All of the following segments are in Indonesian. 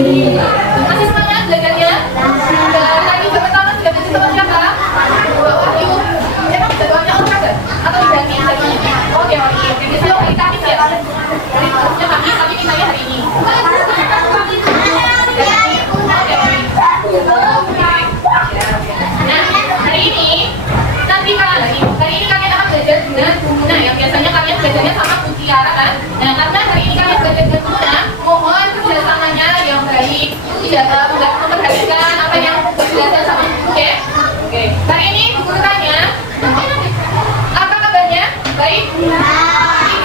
Masih semangat belajarnya? Tadi jam pertama sudah belajar sama siapa? Mbak Wahyu. Emang jadwalnya olahraga? Atau berani jadwalnya? Oke, besok hari Kamis ya? Harusnya Kamis, tapi misalnya hari ini. Nah, hari ini nanti hari ini kalian akan belajar dengan Bumuna ya. Biasanya kalian belajarnya sama Mutiara kan? Nah, karena hari ini kalian belajar dengan Bumuna, mohon kerjasamanya yang baik. Tidak memperhatikan apa yang dijelaskan sama guru ya. Oke. Hari ini guru tanya, apa kabarnya? Baik? Tidak.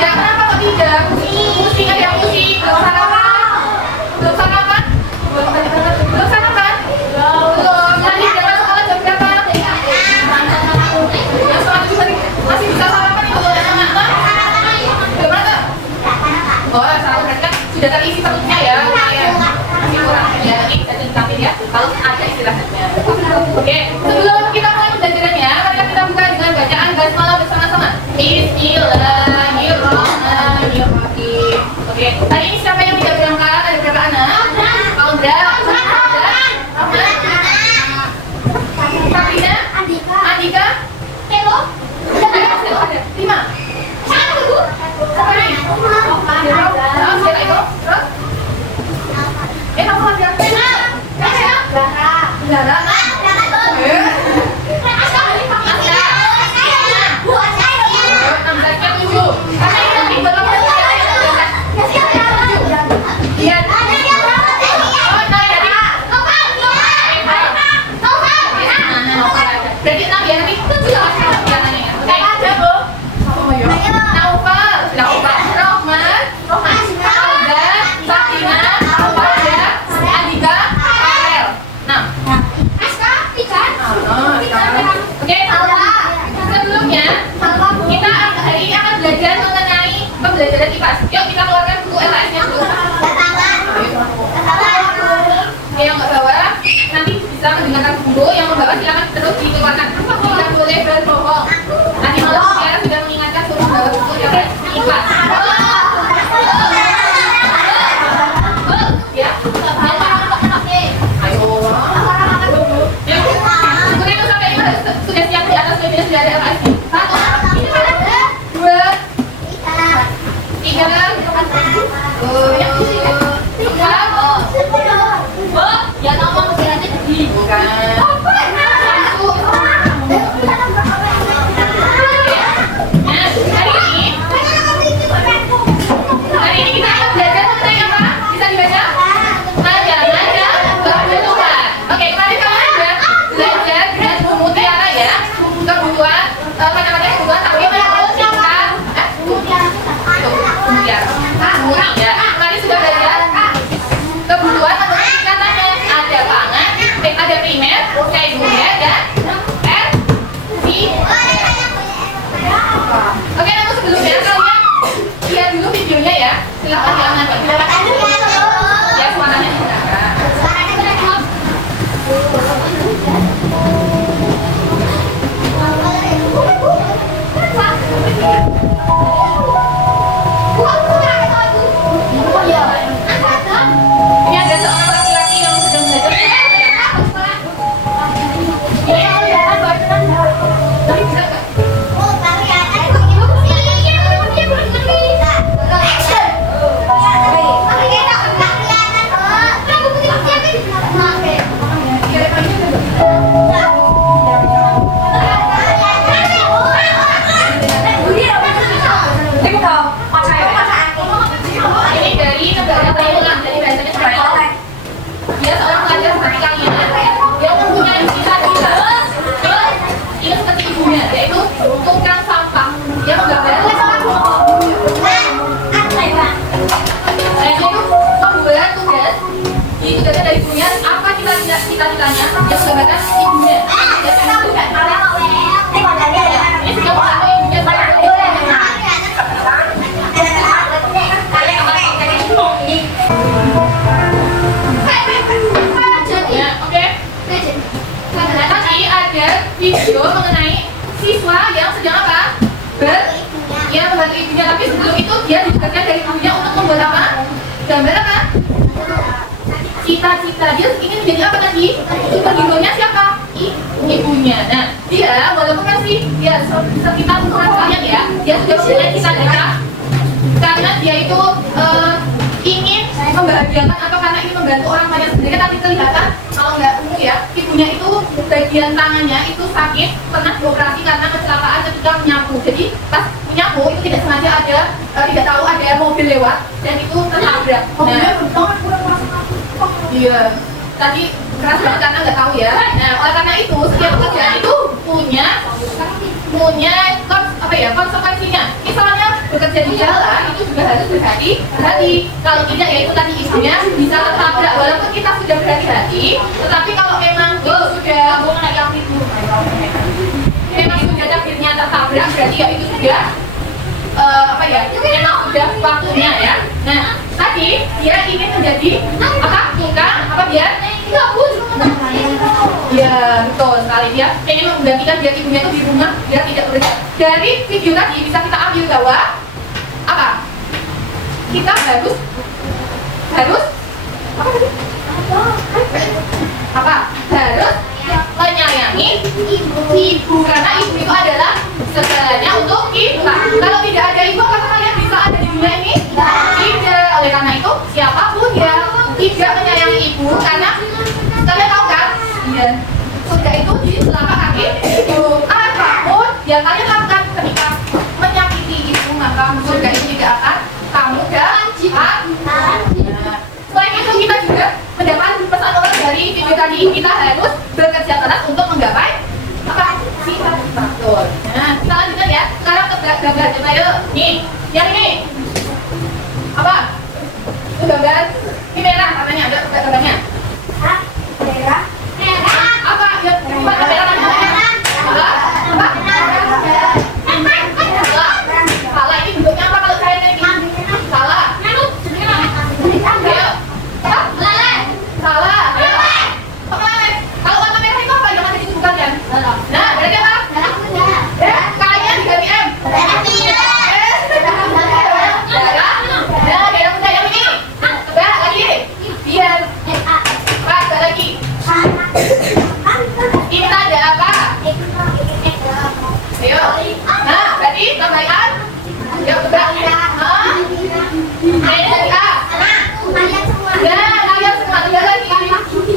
Kenapa kok tidak? Pusing, ada yang pusing. Belum sarapan? Belum sarapan? Belum sarapan? Belum. Nanti berangkat sekolah jam berapa? Yang sekolah juga masih bisa sarapan itu anak-anak? Belum berangkat? Oh, sarapan kan sudah terisi perutnya ya. Masih kurang ya. Nanti kita jelasin ya. Kalau ada istirahatnya. Oke. Sebelum kita mulai pembelajarannya, mari kita buka dengan bacaan basmalah bersama-sama. Bismillahirrahmanirrahim. Oke. Hari ini siapa yang tidak berangkat? Ada berapa anak? Audra, Ahmad, Sabrina, Andika, Kelo, ada 5. Siapa itu? Siapa ini? Siapa itu? Terus? Kamu masih apa? Zara. cita-cita dia ingin menjadi apa tadi? Superhero-nya siapa? Ibunya. Nah, dia walaupun masih ya sekitar umuran kalian ya, dia sudah punya cita-cita karena dia itu ingin membahagiakan atau karena ingin membantu orang banyak sendiri, tapi kelihatan kalau nggak ungu ya, ibunya itu bagian tangannya itu sakit, pernah dioperasi karena kecelakaan ketika menyapu. Jadi pas menyapu itu tidak sengaja ada, tidak tahu ada mobil lewat dan itu tertabrak. Iya, tadi keras banget karena nggak tahu ya. Nah, oleh karena itu setiap pekerjaan itu punya konsekuensinya. Misalnya bekerja di jalan itu juga harus berhati-hati. Kalau tidak ya itu tadi ibunya bisa tertabrak. Walaupun kita sudah berhati-hati, tetapi kalau memang itu sudah takdirnya tertabrak, berarti ya itu sudah memang sudah waktunya ya. Nah, tadi dia ingin menjadi dia? Ya, betul sekali, dia ingin menggantikan biar ibunya itu di rumah biar tidak bekerja. Dari video tadi bisa kita ambil bahwa apa? Kita harus harus menyayangi ibu karena ibu itu adalah segalanya untuk kita. Kalau tidak ada ibu, apakah kalian bisa ada di dunia ini? Tidak. Oleh karena itu, siapapun yang tidak menyayangi ibu, karena kalian tahu kan? Iya. Surga itu di telapak kaki ibu. Apapun yang kalian lakukan ketika menyakiti ibu, maka surga itu tidak akan kamu dapatkan. Selain itu kita juga mendapat pesan orang dari video tadi, kita harus bekerja keras untuk menggapai apa? Cita-cita. Nah, kita lanjutkan ya. Sekarang ke gambar coba yuk. Nih, yang ini apa? Itu gambar ini merah katanya, ada gambarnya. Merah. Apa? Ya, coba merah namanya. Apa? Salah, ini bentuknya apa kalau saya ini? Salah. Salah. Kalau warna merah itu apa yang ada di tubuh kalian? Nah, berarti apa? Kayaknya diganti M. Yang ini. Coba lagi. Biar. Coba lagi. Ini tanda apa? Ayo. Nah, berarti tambahan. Yuk, coba. Ini dari A. Nah, kalian semua tiga lagi. Yuk,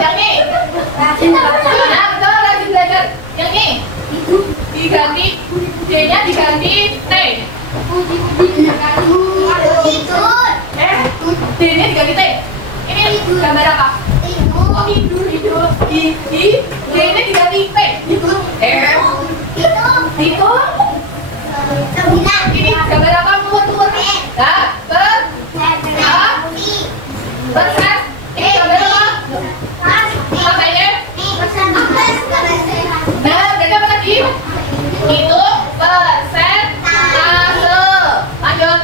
yang ini. Nah, betul, lagi belajar. Yang ini diganti D-nya diganti T. D-nya diganti T. Ini gambar apa? Oh, tidur. D-nya diganti T. Itu. Ini gambar apa? Mulut. Nah, persen. Ini gambar apa? Sampai Nah, berarti apa tadi? Itu persentase. Lanjut.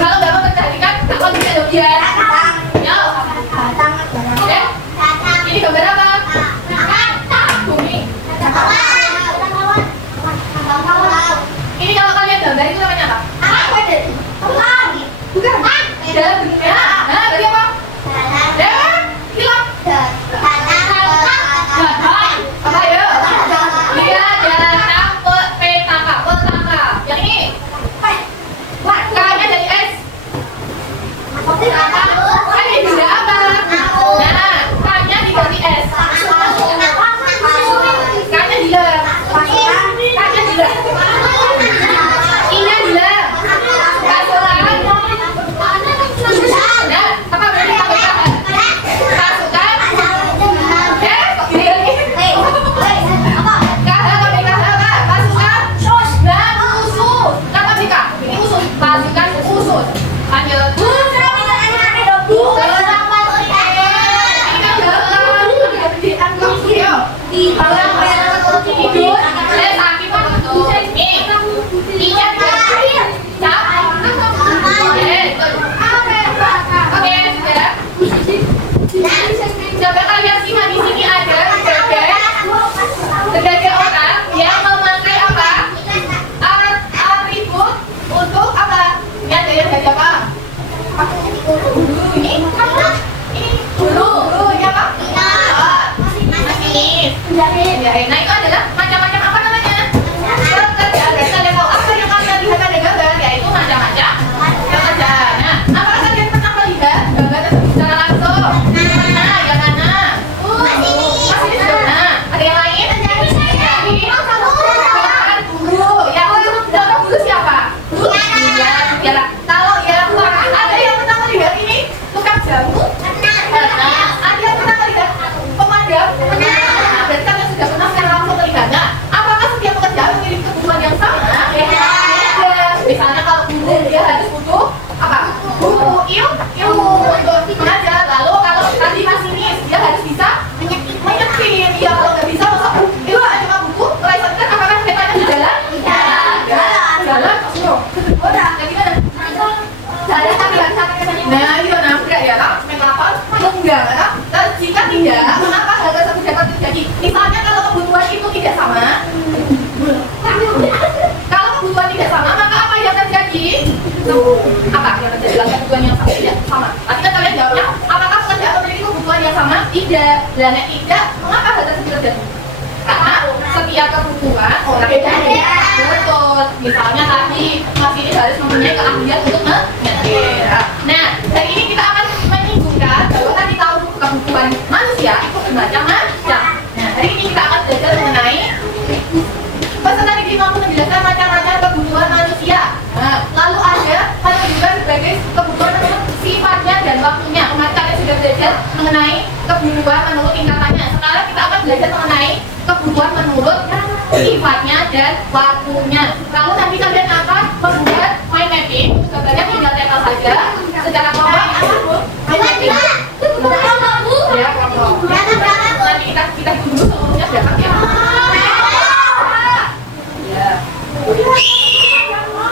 Kalau nggak mau perhatikan, aku bisa bagian. Ya. Oke. Ini gambar apa? Bumi. Ini kalau kalian gambar itu namanya apa? Bukan. Dalam dunia. Nah, berarti apa? Hilang. Apa ya? Dia datang petaka. Yang ini. K-nya jadi S. Apa? Nah itu adalah macam-macam apa namanya? Pekerjaan. Dan kalian tahu apa yang kalian lihat ada gambar? Yaitu macam-macam pekerjaan. Nah, apakah kalian pernah melihat gambar tersebut secara langsung? Nah, yang mana? Masih di sebelah. Ada yang lain? Guru. Yang contoh guru siapa? Ya. Kalau yang ada yang pernah melihat ini tukang jamu? Ada yang pernah melihat pemadam? Berarti kalian sudah pernah secara langsung melihat. Nah, apakah setiap pekerjaan memiliki kebutuhan yang sama? Beda. Misalnya kalau guru dia harus butuh apa? Butuh ilmu untuk mengajar. Lalu kalau tadi masinis dia harus bisa menyetir. Ya kalau nggak bisa masa itu cuma buku. License apakah depannya di jalan? Jalan. Udah. Gimana? Jalan tapi nggak sampai ke sini. Nah, itu nabrak ya kan? Mengapa? Enggak kan? Dan jika tidak, mengapa hal tersebut dapat terjadi? Misalnya kalau kebutuhan itu tidak sama, kalau kebutuhan tidak sama, maka apa yang terjadi? Apa yang terjadi? Kebutuhan yang sama tidak sama. Tapi kan kalian jawabnya, apakah pekerjaan memiliki kebutuhan yang sama? Tidak. Dan tidak, mengapa hal tersebut terjadi? Karena setiap kebutuhan orang beda. Betul. Misalnya tadi Mas ini harus mempunyai keahlian untuk menyetir. Nah, hari ini kita akan menyinggung bahwa tadi tahu kebutuhan manusia itu bermacam-macam. Nah, hari ini kita akan belajar mengenai pesan tadi kita mampu menjelaskan macam-macam kebutuhan manusia. Nah, lalu ada menunjukkan sebagai kebutuhan menurut sifatnya dan waktunya. Kemarin kalian sudah belajar mengenai kebutuhan menurut tingkatannya. Sekarang kita akan belajar mengenai kebutuhan menurut sifatnya dan waktunya. Lalu nanti kalian akan membuat mind mapping. Gambarnya tinggal tempel saja secara kelompok. Mind mapping. Ya, kelompok. Nanti kita hitung dulu seluruhnya berapa ya.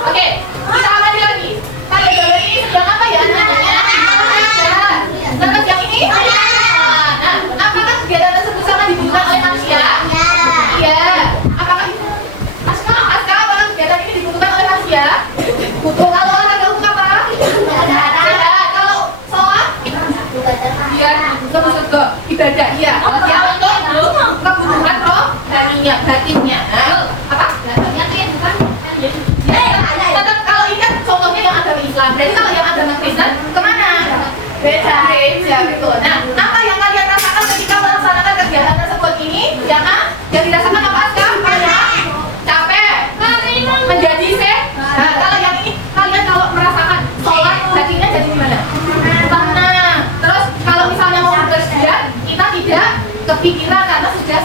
Oke, kita amati lagi. Pada gambar ini sedang apa ya namanya? Terus yang ini? Nah, apakah kegiatan tersebut sangat dibutuhkan oleh manusia? Iya. Apakah apakah kegiatan ini dibutuhkan oleh manusia? Butuh. Kalau olahraga untuk apa? Kalau sholat? Iya, untuk ibadah. Iya. Kalau dia untuk kebutuhan rohaninya, batinnya. Apa? Tetap kalau ini kan contohnya yang agama Islam. Berarti kalau yang agama Kristen kemana? Gereja, betul. Nah, apa yang kalian rasakan ketika melaksanakan kegiatan tersebut ini? Ya kan? Yang dirasakan apa sekarang? Capek, menjadi Nah, kalau yang ini kalian kalau merasakan sholat batinnya jadi gimana? Tenang. Terus kalau misalnya mau bersedia, kita tidak kepikiran karena sudah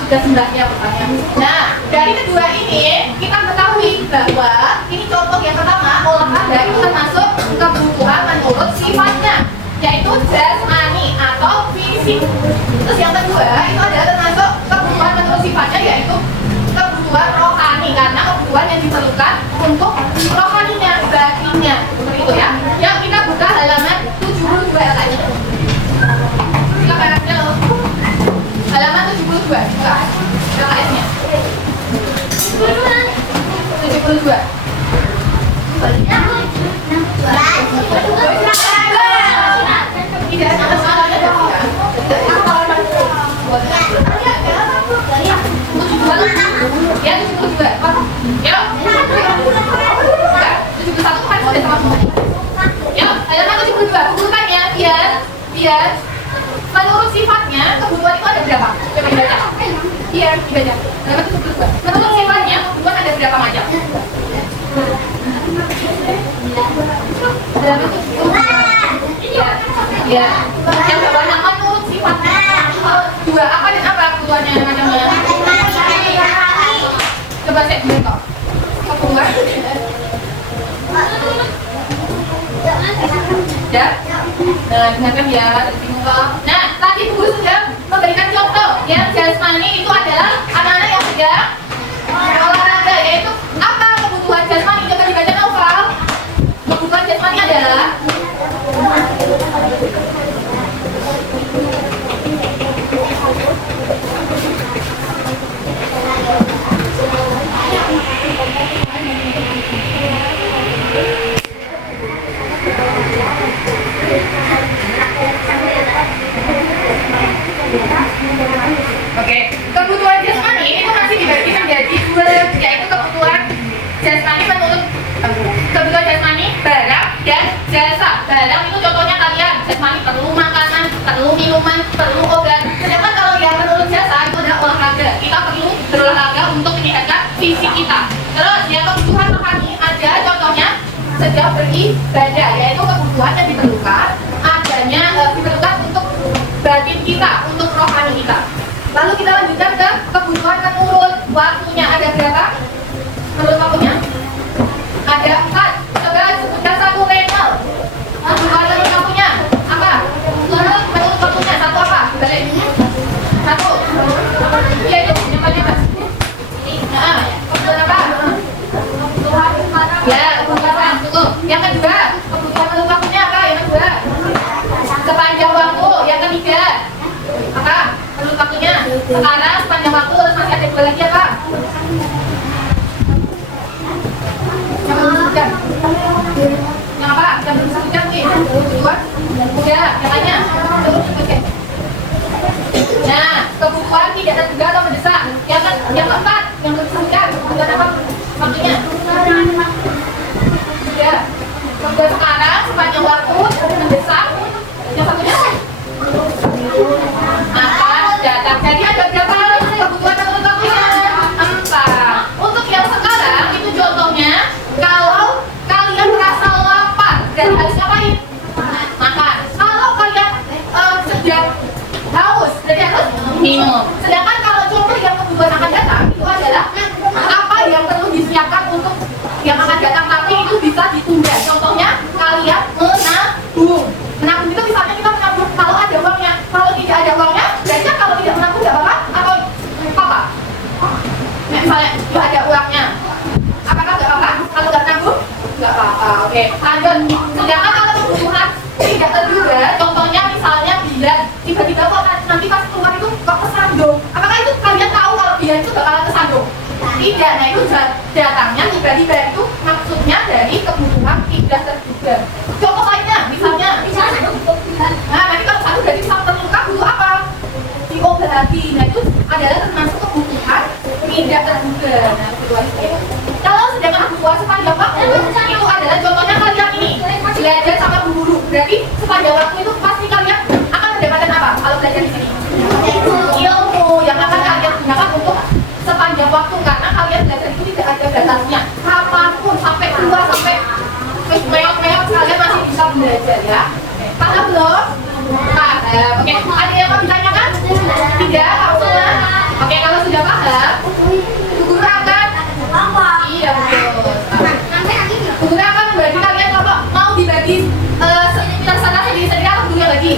sudah sembahyang rupanya. Nah, dari kedua ini kita ketahui bahwa ini contoh yang pertama, olahraga itu termasuk kebutuhan menurut sifatnya, yaitu jasmani atau fisik. Terus yang kedua itu adalah termasuk kebutuhan menurut sifatnya, yaitu kebutuhan rohani, karena kebutuhan yang diperlukan untuk rohaninya, batinnya, seperti itu ya. Yang kita buka halaman 72 tadi. Silakan aja loh. Halaman 72, buka KKS-nya. 72. Tidak ada soalnya ada. Ya, 72. Ya. 71 kan sudah sama. Ya, halaman 72. Urutannya biar menurut sifatnya kebutuhan itu ada berapa? Coba dibaca. Iya, dibaca. Halaman 72. Menurut sifatnya kebutuhan ada berapa macam? Halaman 72. Iya. Yang bawahnya menurut sifatnya. Dua apa dan apa kebutuhannya macamnya? Coba cek bentuk. Kebutuhan. Ya. Nah, dengarkan ya. Nah, tadi Bu sudah memberikan contoh yang jasmani itu adalah anak-anak yang sedang olahraga, yaitu apa kebutuhan jasmani? Coba dibaca Naufal. Kebutuhan jasmani adalah Oke, sedang beribadah, yaitu kebutuhan yang diperlukan diperlukan untuk batin kita, untuk rohani kita. Lalu kita lanjutkan ke kebutuhan menurut waktunya. Ada berapa? Menurut waktunya? Ada 4. Coba sebutkan satu Renal. Kebutuhan menurut waktunya apa? Menurut waktunya satu apa? Balik. Satu. Iya itu yang paling atas. Nah, kebutuhan apa? Ya, kebutuhan cukup. Yang kedua, kebutuhan menurut waktunya apa? Yang kedua, sepanjang waktu. Yang ketiga, apa? Menurut waktunya. Sekarang sepanjang waktu, terus masih ada dua lagi apa? Yang belum disebutkan. Yang apa? Yang belum disebutkan nih. Kebutuhan. Udah, yang lainnya. Terus disebutkan. Nah, kebutuhan tidak terduga atau mendesak. Yang keempat, yang belum disebutkan. Kebutuhan apa? Waktunya. Sudah. Kemudian sekarang sepanjang waktu mendesak. Yang satunya akan datang. Jadi ada berapa kebutuhan menurut waktunya? 4. Untuk yang sekarang itu contohnya, kalau kalian merasa lapar dan harus ngapain? Makan. Kalau kalian sedang haus, jadi harus minum. Sedangkan kalau contoh yang kebutuhan akan datang itu adalah apa yang perlu disiapkan untuk yang akan datang, tapi itu bisa ditunda. Contohnya kalian menabung. Menabung itu misalnya kita menabung kalau ada uangnya. Kalau tidak ada uangnya, berarti kan kalau tidak menabung tidak apa-apa atau apa? Nah, misalnya tidak ada uangnya, apakah tidak apa-apa? Kalau tidak menabung, tidak apa-apa. Oke, lanjut. Sedangkan kalau kebutuhan tidak terduga, contohnya misalnya bila tiba-tiba kok nanti pas keluar itu kok kesandung. Apakah itu kalian tahu kalau dia itu bakalan kesandung? Tidak, nah itu datangnya tiba-tiba itu maksudnya dari kebutuhan tidak terduga. Contoh lainnya, misalnya nah nanti kalau satu berarti misalnya terluka butuh apa? Diobati. Nah itu adalah termasuk kebutuhan tidak terduga. Nah situasi itu. Kalau sedangkan kebutuhan sepanjang waktu itu adalah contohnya kalian ini belajar sama guru. Berarti sepanjang waktu itu pasti kalian akan mendapatkan apa? Kalau belajar di sini ilmu yang akan kalian gunakan untuk sepanjang waktu, karena kalian belajar itu tidak ada batasnya. Kapanpun sampai tua, sampai meok-meok kalian masih bisa belajar ya. Paham belum? Paham. Oke, ada yang mau ditanyakan? Tidak, semua. Oke, kalau sudah paham, guru akan iya betul. Guru akan membagi kalian kelompok. Mau dibagi terserah sendiri-sendiri atau guru yang bagi?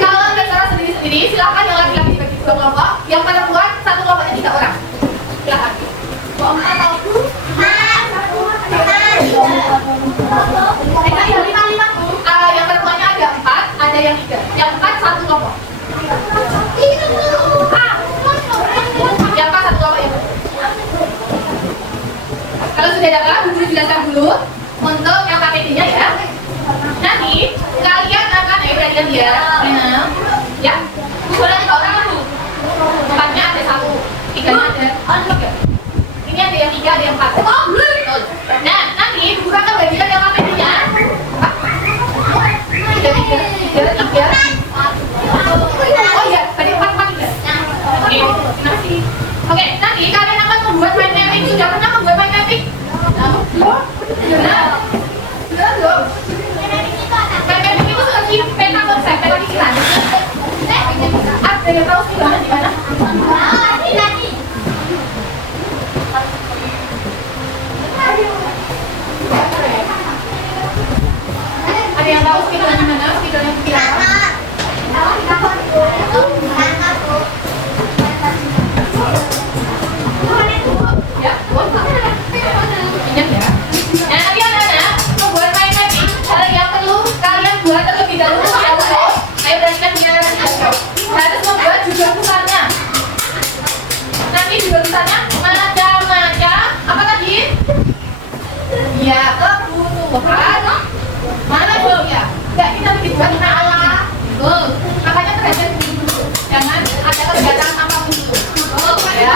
Kalau terserah sendiri-sendiri, silakan yang laki-laki dibagi 2 kelompok, yang perempuan 1 kelompoknya 3 orang. Silakan. Yang perempuannya ada 4, ada yang 3. Yang 4 1 kelompok. Yang 4 1 kelompok ya. Kalau sudah dapat, guru jelaskan dulu untuk yang KPD-nya ya. Nanti kalian akan perhatikan dia, ya. Bukunya 3 orang dulu. 4-nya ada 1, 3-nya ada 3. Ini ada yang 3, ada yang 4. Nah, nanti guru akan bagikan yang KPD-nya. 3. Oh iya, berarti 4 3. Oke, terima kasih. Oke, nanti kalian akan membuat mind mapping. Sudah pernah membuat mind mapping? Belum? Belum? Mind mapping itu seperti peta konsep, peta pikiran. Ada yang tahu sih banget di mana? Ada yang tahu skill di mana? Skill yang pikiran? Ya, ingat ya. Nah, nanti anak-anak membuat mind mapping. Hal yang perlu kalian buat terlebih dahulu ya. Ayo perhatikan dia harus membuat judul besarnya. Nanti judul besarnya macam-macam. Apa tadi? Ya, kebutuhan. Mana dong ya? Enggak, kita dibuat ala. Makanya perhatian dulu. Jangan ada kegiatan apapun dulu. Ya.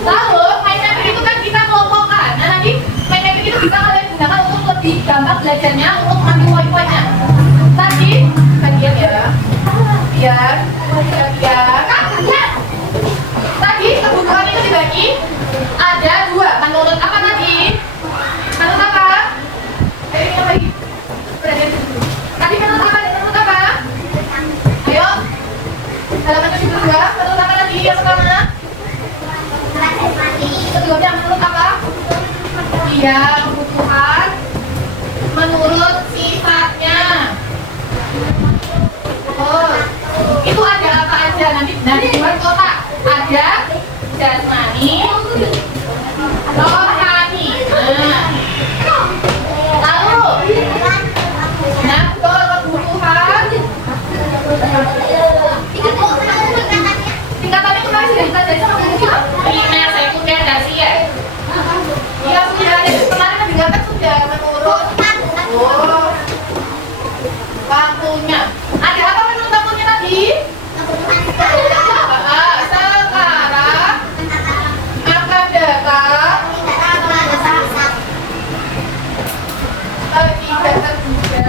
Lalu, mind mapping itu kan kita kelompokkan. Nah, nanti mind mapping itu bisa kalian gunakan untuk lebih gampang belajarnya, untuk mengambil poin-poinnya. Tadi, bagian ya. Bagian. Tadi kebutuhan itu dibagi ada 2. Menurut apa tadi? Menurut Halaman yang kedua, menurut apa tadi yang pertama? Keduanya menurut apa? Iya, kebutuhan menurut sifatnya. Oh, itu ada apa aja nanti? Nah, di luar kotak ada jasmani, rohani. Lalu, nah, kalau kebutuhan tingkatannya kemarin sudah kita jadi sama primer, sekunder, tersier. Iya sudah, kemarin pendidikan sudah menurut waktunya. Ada apa menurut waktunya tadi? Sekarang akan datang tidak terduga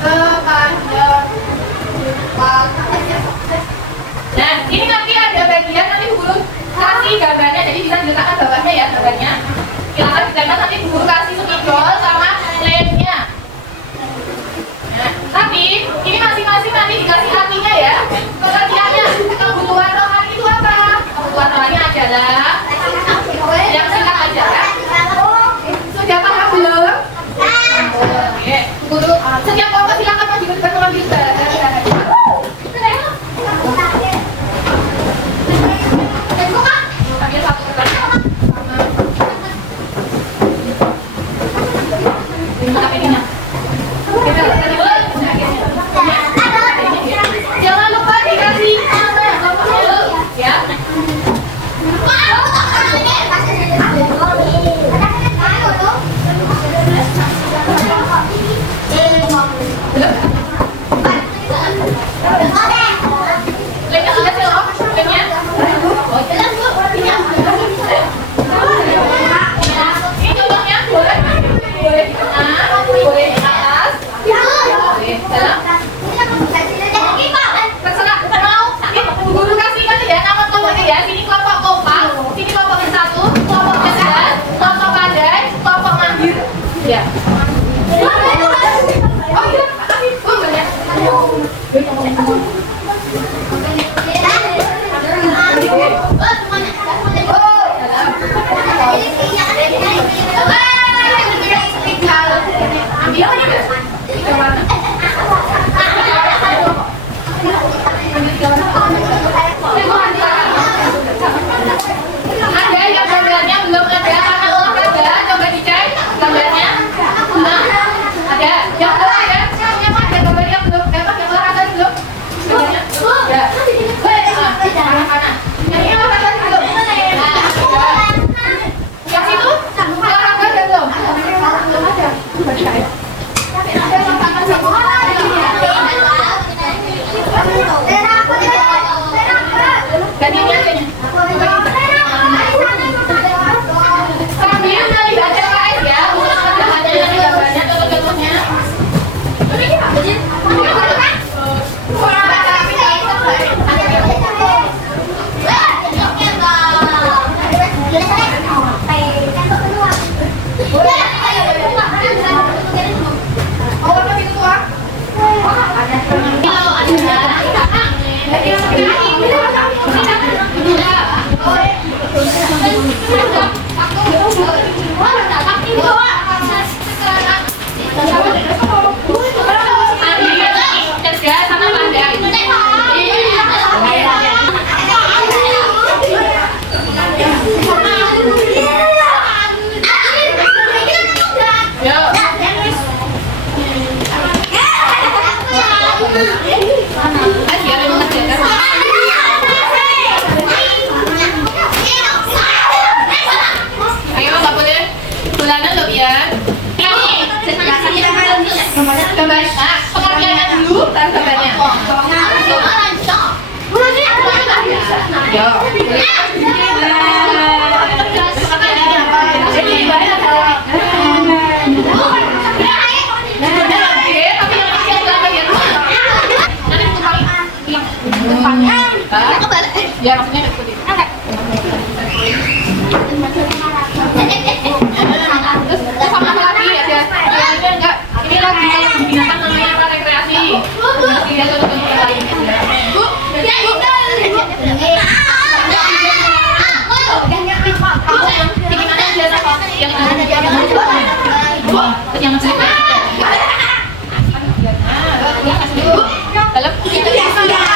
sepanjang waktu. Nah, ini nanti ada bagian nanti guru kasih gambarnya, jadi bisa diletakkan bawahnya ya gambarnya. Silakan ditempel nanti guru kasih spidol sama lemnya. Nah, tapi ini masing-masing nanti dikasih artinya ya. Pengertiannya, kebutuhan rohani itu apa? Kebutuhan rohani adalah yang singkat aja ya. Sudah paham belum? Oke, guru setiap kelompok silakan menunjukkan mengambil jangan lupa dikasih ya. Lemnya sudah siap, lemnya. Ini contohnya boleh di tengah, boleh di atas, boleh dalam. Terserah mau. Guru kasih kan ya nama kelompoknya ya. Sini kelompok kompak, sini kelompok bersatu, kelompok cerdas, kelompok pandai, kelompok mandiri. Ya. Oh iya, makasih. Oh banyak. Ada yang gambarnya belum ada karena olahraga, coba dicek gambarnya. Nah, ada yang belum ada, yang ada gambar yang belum dapat yang olahraga belum? Gambarnya ya. Kanan. Yang ini olahraga belum? Yang situ olahraga ada belum? Belum ada. Dan ini adanya. Sambil melihat LKS ya, untuk kerjaannya nanti gambarnya, contoh-contohnya. Ya maksudnya seperti itu. Terus sama apa lagi ya? Ini enggak. Ini lagi binatang namanya apa, rekreasi. Dalam itu ya sudah.